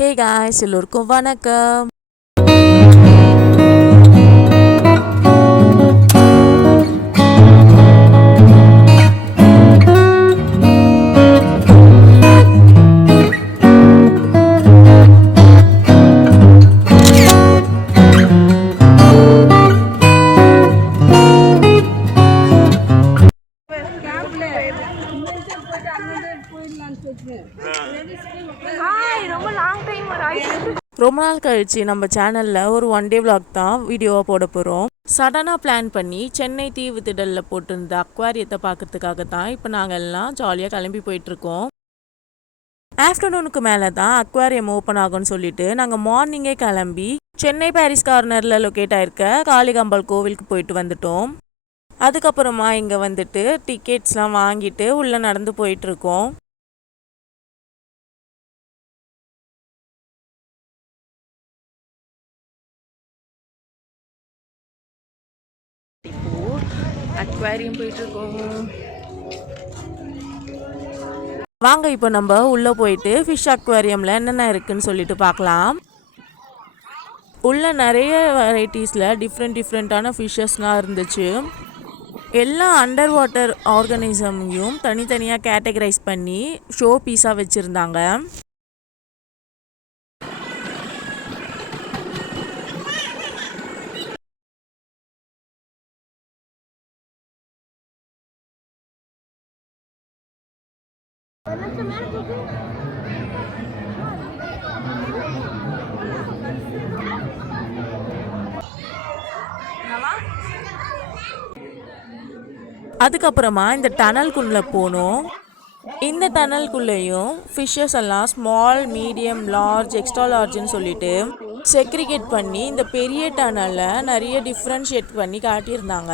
Hey guys, எல்லோருக்கும் வணக்கம். ரொம்ப நாள் கழிச்சு நம்ம சேனலில் ஒரு ஒன் டே vlog தான் வீடியோவாக போட போகிறோம். சடனாக பிளான் பண்ணி சென்னை தீவு திடலில் போட்டிருந்த அக்வாரியத்தை பார்க்கறதுக்காக தான் இப்போ நாங்கள் எல்லாம் ஜாலியாக கிளம்பி போயிட்டுருக்கோம். ஆஃப்டர்நூனுக்கு மேலே தான் அக்வாரியம் ஓப்பன் ஆகும்னு சொல்லிட்டு நாங்கள் மார்னிங்கே கிளம்பி சென்னை பாரிஸ் கார்னரில் லொக்கேட் ஆயிருக்க காளிகாம்பாள் கோவிலுக்கு போயிட்டு வந்துட்டோம். அதுக்கப்புறமா இங்கே வந்துட்டு டிக்கெட்ஸ்லாம் வாங்கிட்டு உள்ளே நடந்து போயிட்டுருக்கோம். அக்வாரியம் போயிட்டுருக்கோம். வாங்க இப்போ நம்ம உள்ளே போயிட்டு ஃபிஷ் அக்வாரியமில் என்னென்ன இருக்குன்னு சொல்லிட்டு பார்க்கலாம். உள்ள நிறைய வெரைட்டிஸில் டிஃப்ரெண்ட்டான ஃபிஷ்ஷஸ்லாம் இருந்துச்சு. எல்லா அண்டர் வாட்டர் ஆர்கானிசமையும் தனித்தனியாக கேட்டகரைஸ் பண்ணி ஷோ பீஸாக வச்சுருந்தாங்க. அதுக்கப்புறமா இந்த டனல்குள்ளே போனோம். இந்த டனல்குள்ளேயும் ஃபிஷ்ஷஸ் எல்லாம் ஸ்மால், மீடியம், லார்ஜ், எக்ஸ்ட்ரா லார்ஜ்னு சொல்லிட்டு செக்ரிகேட் பண்ணி இந்த பெரிய டனலில் நிறைய டிஃப்ரென்ஷியேட் பண்ணி காட்டியிருந்தாங்க.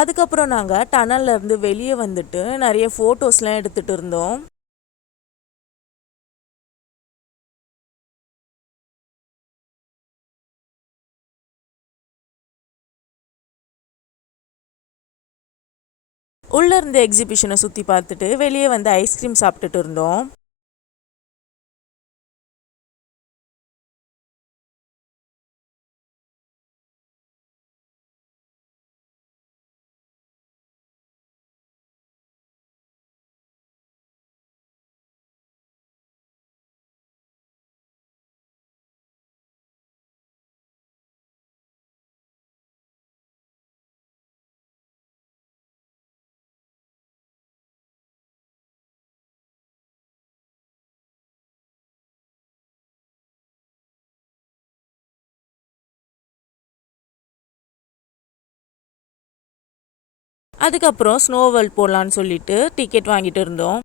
அதுக்கப்புறம் நாங்கள் டனல்ல இருந்து வெளியே வந்துட்டு நிறைய ஃபோட்டோஸ்லாம் எடுத்துகிட்டு இருந்தோம். உள்ளே இருந்த எக்ஸிபிஷனை சுற்றி பார்த்துட்டு வெளியே வந்து ஐஸ்கிரீம் சாப்பிட்டுட்டு இருந்தோம். அதுக்கப்புறம் ஸ்னோ வேர்ல்ட் போடலான்னு சொல்லிட்டு டிக்கெட் வாங்கிட்டு இருந்தோம்.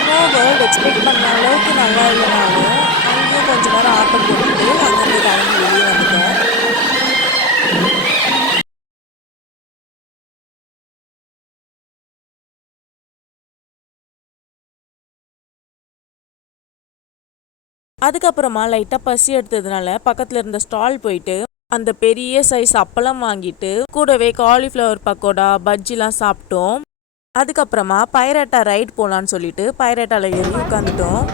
ஸ்னோ வேர்ல்ட் எக்ஸ்பெக்ட் பண்ண அளவுக்கு நல்லா இல்லைனாலும் அங்கேயும் கொஞ்ச நேரம் ஆட்டம் போட்டுட்டு அங்கேருந்து கிளம்பி வெளியே வந்துட்டோம். அதுக்கப்புறமா லைட்டாக பசி எடுத்ததுனால பக்கத்தில் இருந்த ஸ்டால் போயிட்டு அந்த பெரிய சைஸ் அப்பளம் வாங்கிட்டு கூடவே காலிஃப்ளவர் பக்கோடா, பஜ்ஜிலாம் சாப்பிட்டோம். அதுக்கப்புறமா பைரட்டா ரைட் போகலான்னு சொல்லிட்டு பைரட்டாவில் ஏறி உட்காந்துட்டோம்.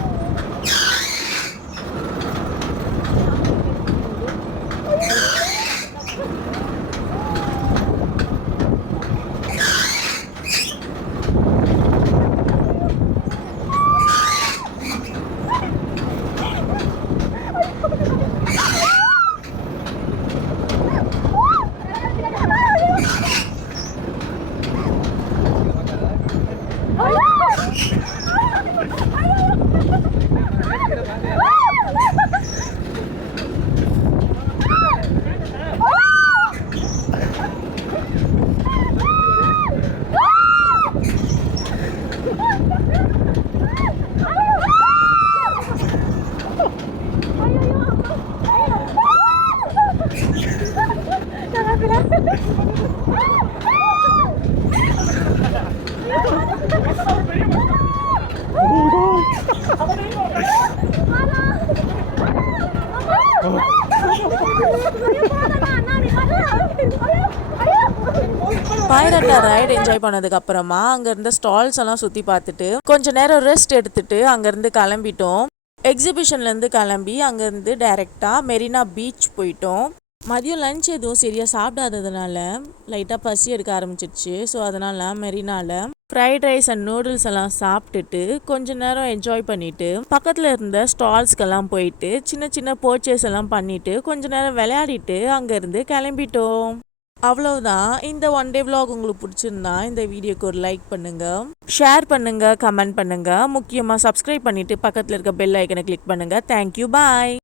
பைரட்டா ரைடு என்ஜாய் பண்ணதுக்கு அப்புறமா அங்க இருந்த ஸ்டால்ஸ் எல்லாம் சுத்தி பார்த்துட்டு கொஞ்ச நேரம் ரெஸ்ட் எடுத்துட்டு அங்க இருந்து கிளம்பிட்டோம். எக்ஸிபிஷன்ல இருந்து கிளம்பி அங்க இருந்து டைரக்டா மெரினா பீச் போயிட்டோம். மதியம் லஞ்ச் எதுவும் சரியா சாப்பிடாததுனால லைட்டா பசி எடுக்க ஆரம்பிச்சிருச்சு. ஸோ அதனால மெரினால ஃப்ரைட் ரைஸ் அண்ட் நூடுல்ஸ் எல்லாம் சாப்பிட்டுட்டு கொஞ்ச நேரம் என்ஜாய் பண்ணிட்டு பக்கத்துல இருந்த ஸ்டால்ஸ்க்கெல்லாம் போயிட்டு சின்ன சின்ன பர்ச்சேஸ் எல்லாம் பண்ணிட்டு கொஞ்ச நேரம் விளையாடிட்டு அங்க இருந்து கிளம்பிட்டோம். அவ்வளவுதான். இந்த ஒன் டே vlog உங்களுக்கு பிடிச்சிருந்தா இந்த வீடியோக்கு ஒரு லைக் பண்ணுங்க, ஷேர் பண்ணுங்க, கமெண்ட் பண்ணுங்க, முக்கியமா சப்ஸ்கிரைப் பண்ணிட்டு பக்கத்துல இருக்க பெல் ஐக்கனை கிளிக் பண்ணுங்க. தேங்க்யூ, பாய்.